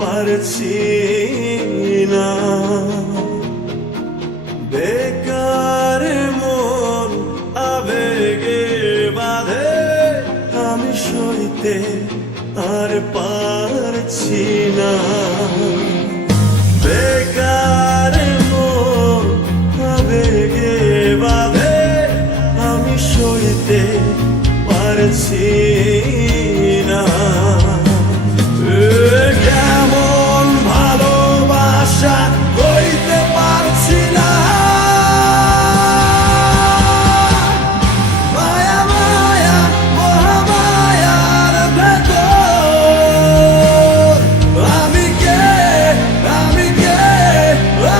পারছি না। বেকার মন আবেগে বাঁধে, আমি সইতে আর পারছি না। বেকার মন আবেগে বাঁধে, আমি সইতে পারছি না। কেমন ভালোবাসা হইতে পারছি না। মায়া মায়া মহামায়ার ভেতর আমি কে, আমি কে,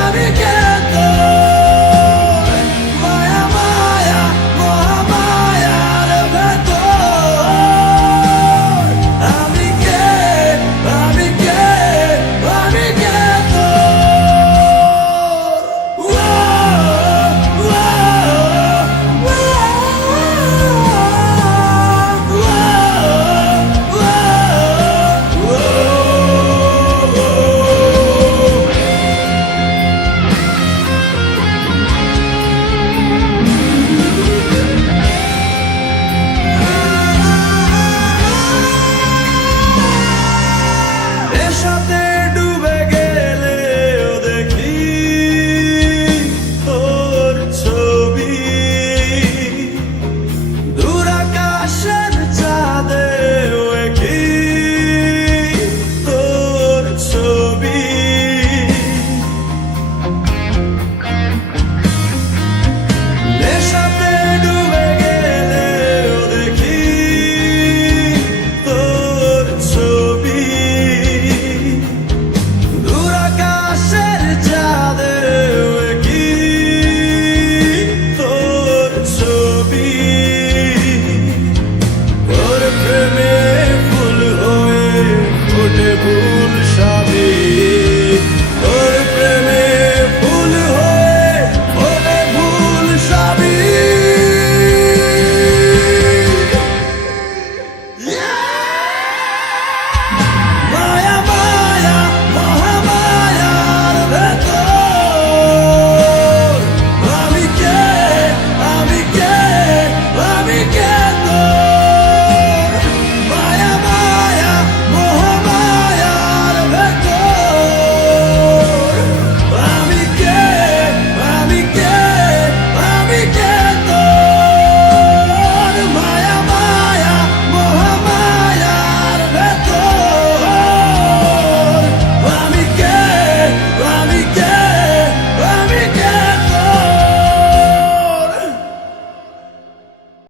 আমি কে তোর। মায়া মায়া মহামায়ার ভেতর আমি কে, আমি কে, আমি কে তোর। সাথে